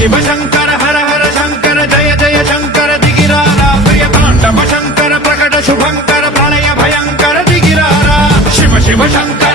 शिव शंकर हर हर शंकर जय जय शंकर दिगिरारा प्रिय तांडव शंकर प्रकट शुभंकर प्रलय भयंकर दिगिरारा शिव शिव शंकर